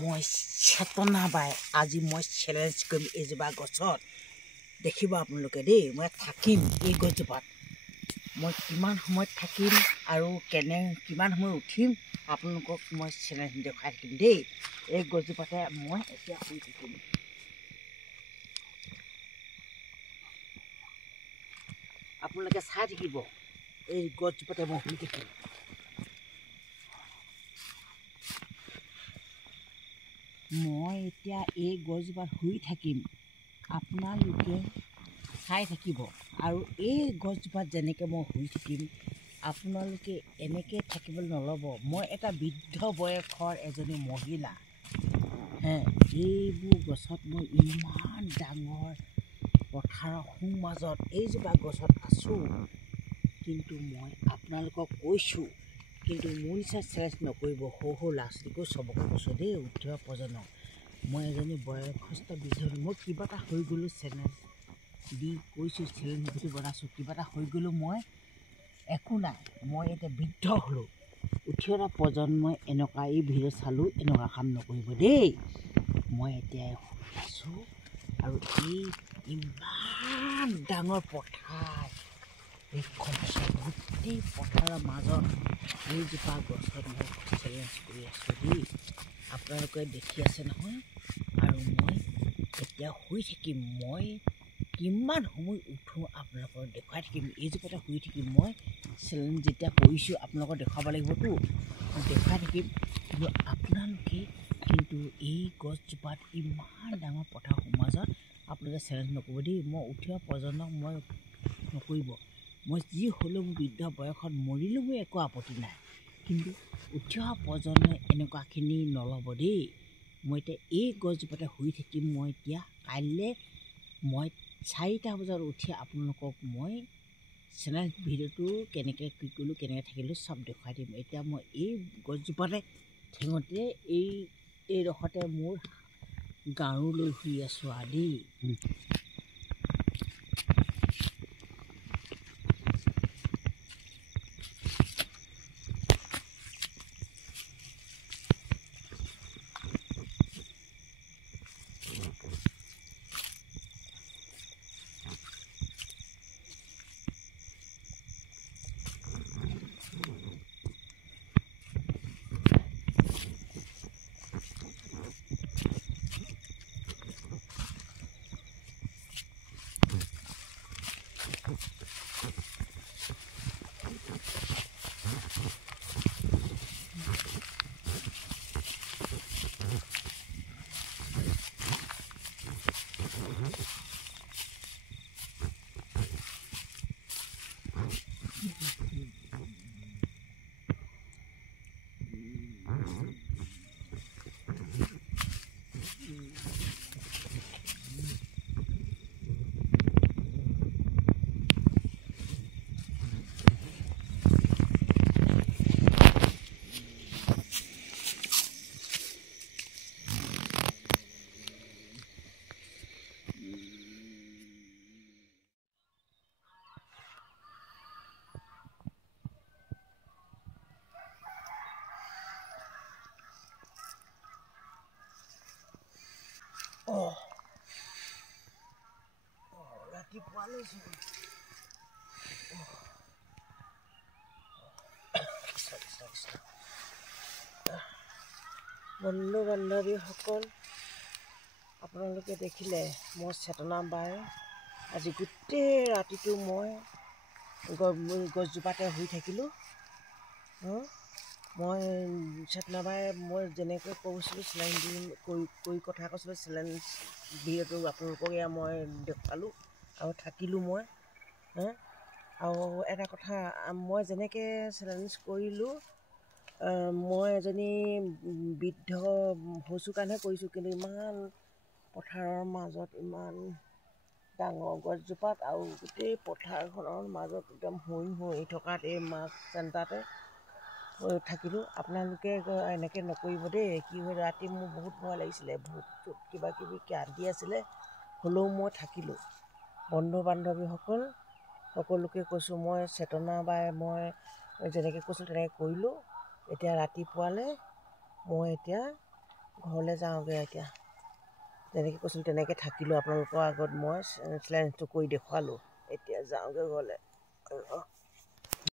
মই চেতনা বাই আজি মই চেলেঞ্জ কৰিম এইজোপা গছত। দেখিব আপোনালোকে দেই, মই থাকিম এই গছজোপাত। মই কিমান সময়ত থাকিম আৰু কিমান সময় উঠিম আপোনালোকক মই চেলেঞ্জ দেখাই থাকিম দেই। এই গছজোপাতে মই এতিয়া শুই থাকিম। আপোনালোকে চাই থাকিব, এই গছজোপাতে মই শুই থাকিম। মই এতিয়া এই গছজোপাত শুই থাকিম, আপোনালোকে চাই থাকিব। আৰু এই গছজোপাত যেনেকৈ মই শুই থাকিম আপোনালোকে এনেকৈ থাকিবলৈ নল'ব। মই এটা বৃদ্ধ বয়সৰ এজনী মহিলা, এইবোৰ গছত মই ইমান ডাঙৰ পথাৰৰ সোঁমাজত এইজোপা গছত আছোঁ। কিন্তু মই আপোনালোকক কৈছোঁ, কিন্তু মোৰ নিচিনা চেলেঞ্জ নকৰিব। সৰু সৰু ল'ৰা ছোৱালীকো চবকে কৈছোঁ দেই, উঠি অহা প্ৰজন্মক। মই এজনী বয়সস্থ বৃদ্ধ, মই কিবা এটা হৈ গ'লোঁ চেলেঞ্জ দি কৈছোঁ, চেলেঞ্জ ভিডিঅ' বনাইছোঁ। কিবা এটা হৈ গ'লোঁ মই, একো নাই। মই এতিয়া বৃদ্ধ হ'লোঁ। উঠি অহা প্ৰজন্মই এনেকুৱা এই ভিডিঅ' চালোঁ এনেকুৱা কাম নকৰিব দেই। মই এতিয়া শুই আছোঁ আৰু এই ইমান ডাঙৰ পথাৰ, এইখন গোটেই পথাৰৰ মাজত এইজোপা গছত মই চেলেঞ্জ কৰি আছোঁ দেই। আপোনালোকে দেখি আছে নহয়। আৰু মই এতিয়া শুই থাকিম। মই কিমান সময় উঠোঁ আপোনালোকক দেখুৱাই থাকিম। এইজোপাতে শুই থাকিম। মই চেলেঞ্জ যেতিয়া কৰিছোঁ আপোনালোকক দেখুৱাব লাগিবতো, মই দেখুৱাই থাকিম। কিন্তু আপোনালোকে কিন্তু এই গছজোপাত ইমান ডাঙৰ পথাৰ সমাজত আপোনালোকে চেলেঞ্জ নকৰিব দেই। মই উঠি অহা প্ৰজন্মক মই নকৰিব। মই যি হ'লেও মোৰ বৃদ্ধ বয়সত মৰিলেও মোৰ একো আপত্তি নাই, কিন্তু উঠি অহা প্ৰজন্মই এনেকুৱাখিনি নল'ব দেই। মই এতিয়া এই গছজোপাতে শুই থাকিম। মই এতিয়া কাইলৈ মই 4টা বজাত উঠি আপোনালোকক মই চেলেঞ্জ ভিডিঅ'টো কেনেকৈ কি কৰিলোঁ, কেনেকৈ থাকিলোঁ চব দেখুৱাই দিম। এতিয়া মই এই গছজোপাতে ঠেঙতে এইডোখৰতে মোৰ গাৰু লৈ শুই আছোঁ আৰু দেই। ৰাতিপুৱা লৈছোঁ। বন্ধু বান্ধৱীসকল, আপোনালোকে দেখিলে মই চেতনা বাই আজি গোটেই ৰাতিটো মই গছজোপাতে শুই থাকিলোঁ। মই চেতনা বাই মই যেনেকৈ কৈছিলোঁ চেলেঞ্জ কৰি কথা কৈছিলোঁ, চেলেঞ্জ ভিডিঅ'টো আপোনালোকক এয়া মই দেখুৱালোঁ আৰু থাকিলোঁ মই। আৰু এটা কথা, মই যেনেকৈ চেলেঞ্জ কৰিলোঁ, মই এজনী বৃদ্ধ হৈছোঁ কাৰণেহে কৰিছোঁ। কিন্তু ইমান পথাৰৰ মাজত ইমান ডাঙৰ গছজোপাত আৰু গোটেই পথাৰখনৰ মাজত একদম শুই থকাত এই মাছ চেণ্টাৰতে থাকিলোঁ। আপোনালোকে এনেকৈ নকৰিব দেই। কি হয়, ৰাতি মোৰ বহুত ভয় লাগিছিলে, ভূত চুত কিবা কিবি কান্দি আছিলে, হ'লেও মই থাকিলোঁ। বন্ধু বান্ধৱীসকল সকলোকে কৈছোঁ, মই চেতনা বাই মই যেনেকৈ কৈছিলোঁ তেনেকৈ কৰিলোঁ। এতিয়া ৰাতিপুৱালৈ মই এতিয়া ঘৰলৈ যাওঁগৈ এতিয়া যেনেকৈ কৈছিলোঁ তেনেকৈ থাকিলোঁ আপোনালোকৰ আগত মই চেলেঞ্জটো কৰি দেখুৱালোঁ এতিয়া যাওঁগৈ ঘৰলৈ